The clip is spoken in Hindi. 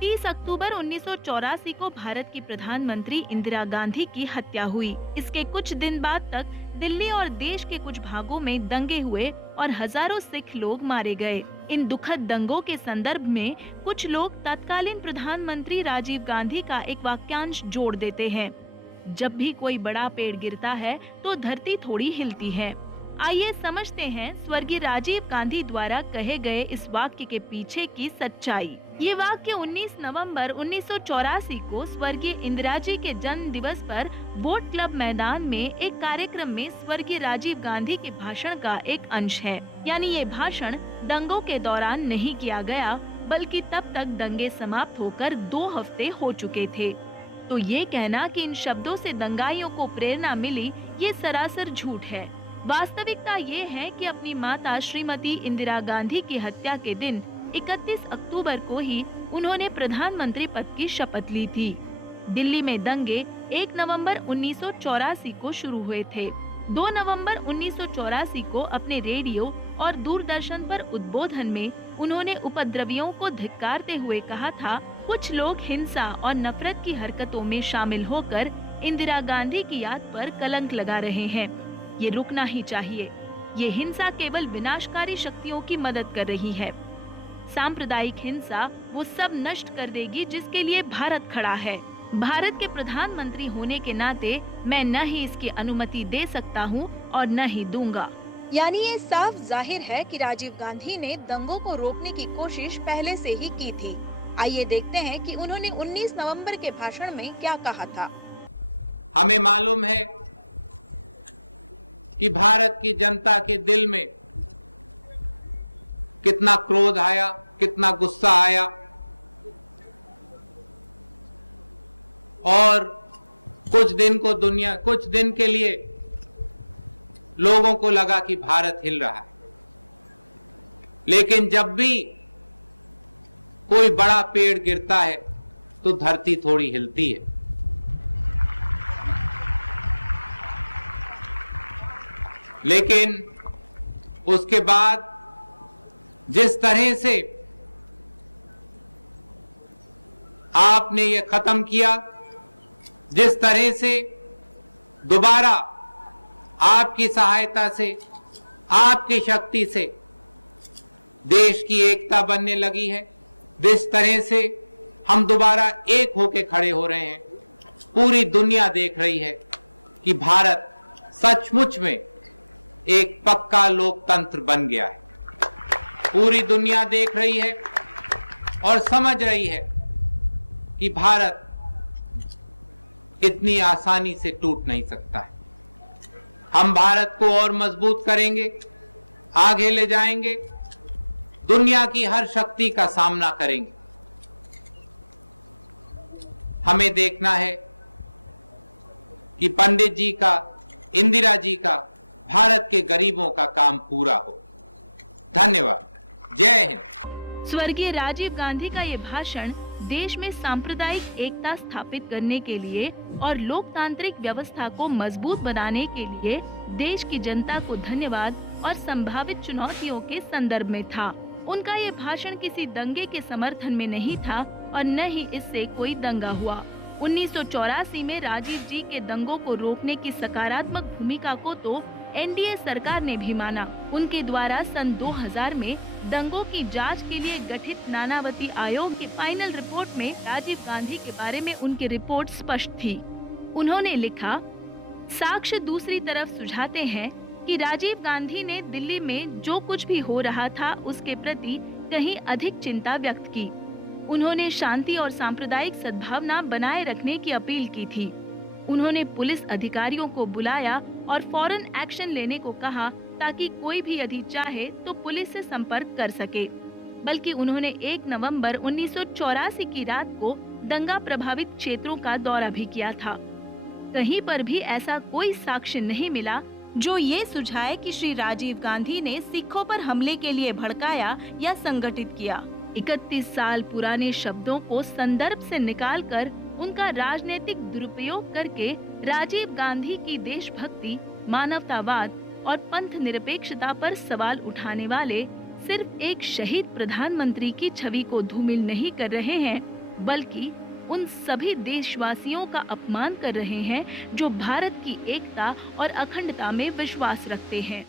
30 अक्टूबर 1984 को भारत की प्रधानमंत्री इंदिरा गांधी की हत्या हुई। इसके कुछ दिन बाद तक दिल्ली और देश के कुछ भागों में दंगे हुए और हजारों सिख लोग मारे गए। इन दुखद दंगों के संदर्भ में कुछ लोग तत्कालीन प्रधानमंत्री राजीव गांधी का एक वाक्यांश जोड़ देते हैं, जब भी कोई बड़ा पेड़ गिरता है तो धरती थोड़ी हिलती है। आइए समझते हैं स्वर्गीय राजीव गांधी द्वारा कहे गए इस वाक्य के पीछे की सच्चाई। ये वाक्य 19 नवंबर 1984 को स्वर्गीय इंदिरा जी के जन्म दिवस पर वोट क्लब मैदान में एक कार्यक्रम में स्वर्गीय राजीव गांधी के भाषण का एक अंश है। यानी ये भाषण दंगों के दौरान नहीं किया गया, बल्कि तब तक दंगे समाप्त होकर 2 हफ्ते हो चुके थे। तो ये कहना कि इन शब्दों से दंगाइयों को प्रेरणा मिली, ये सरासर झूठ है। वास्तविकता ये है कि अपनी माता श्रीमती इंदिरा गांधी की हत्या के दिन 31 अक्टूबर को ही उन्होंने प्रधानमंत्री पद की शपथ ली थी। दिल्ली में दंगे 1 नवंबर 1984 को शुरू हुए थे। 2 नवंबर 1984 को अपने रेडियो और दूरदर्शन पर उद्बोधन में उन्होंने उपद्रवियों को धिक्कारते हुए कहा था, कुछ लोग हिंसा और नफरत की हरकतों में शामिल होकर इंदिरा गांधी की याद पर कलंक लगा रहे हैं। ये रुकना ही चाहिए। ये हिंसा केवल विनाशकारी शक्तियों की मदद कर रही है। सांप्रदायिक हिंसा वो सब नष्ट कर देगी जिसके लिए भारत खड़ा है। भारत के प्रधानमंत्री होने के नाते मैं न ही इसकी अनुमति दे सकता हूँ और न ही दूंगा। यानी ये साफ जाहिर है कि राजीव गांधी ने दंगों को रोकने की कोशिश पहले से ही की थी। आइए देखते हैं कि उन्होंने 19 नवंबर के भाषण में क्या कहा था। हमें मालूम है कि भारत की जनता के दिल में कितना क्रोध आया, कितना गुस्सा आया, और कुछ दिन के लिए लोगों को लगा कि भारत हिल रहा है। लेकिन जब भी कोई बड़ा पेड़ गिरता है तो धरती थोड़ी हिलती है। लेकिन उसके बाद जिस तरह से आपने ये खत्म किया, जिस तरह से दोबारा आपकी सहायता से, आपकी शक्ति से देश की एकता बनने लगी है, जिस तरह से हम दोबारा एक होके खड़े हो रहे हैं, पूरी दुनिया देख रही है कि भारत सचमुच में एक पक्का लोकतंत्र बन गया है। पूरी दुनिया देख रही है और समझ रही है कि भारत इतनी आसानी से टूट नहीं सकता है। हम भारत को और मजबूत करेंगे, आगे ले जाएंगे, दुनिया की हर शक्ति का सामना करेंगे। हमें देखना है कि पंडित जी का, इंदिरा जी का, भारत के गरीबों का काम पूरा हो। धन्यवाद। जय हिंद। स्वर्गीय राजीव गांधी का ये भाषण देश में सांप्रदायिक एकता स्थापित करने के लिए और लोकतांत्रिक व्यवस्था को मजबूत बनाने के लिए देश की जनता को धन्यवाद और संभावित चुनौतियों के संदर्भ में था। उनका ये भाषण किसी दंगे के समर्थन में नहीं था और न ही इससे कोई दंगा हुआ। 1984 में राजीव जी के दंगों को रोकने की सकारात्मक भूमिका को तो एनडीए सरकार ने भी माना। उनके द्वारा सन 2000 में दंगों की जांच के लिए गठित नानावती आयोग के फाइनल रिपोर्ट में राजीव गांधी के बारे में उनकी रिपोर्ट स्पष्ट थी। उन्होंने लिखा, साक्ष्य दूसरी तरफ सुझाते हैं कि राजीव गांधी ने दिल्ली में जो कुछ भी हो रहा था उसके प्रति कहीं अधिक चिंता व्यक्त की। उन्होंने शांति और सांप्रदायिक सद्भावना बनाए रखने की अपील की थी। उन्होंने पुलिस अधिकारियों को बुलाया और फौरन एक्शन लेने को कहा ताकि कोई भी यदि चाहे तो पुलिस से संपर्क कर सके। बल्कि उन्होंने 1 नवंबर 1984 की रात को दंगा प्रभावित क्षेत्रों का दौरा भी किया था। कहीं पर भी ऐसा कोई साक्ष्य नहीं मिला जो ये सुझाए कि श्री राजीव गांधी ने सिखों पर हमले के लिए भड़काया या संगठित किया। 31 साल पुराने शब्दों को संदर्भ से निकालकर उनका राजनीतिक दुरुपयोग करके राजीव गांधी की देशभक्ति, मानवतावाद और पंथ निरपेक्षता पर सवाल उठाने वाले सिर्फ एक शहीद प्रधानमंत्री की छवि को धूमिल नहीं कर रहे हैं, बल्कि उन सभी देशवासियों का अपमान कर रहे हैं जो भारत की एकता और अखंडता में विश्वास रखते हैं।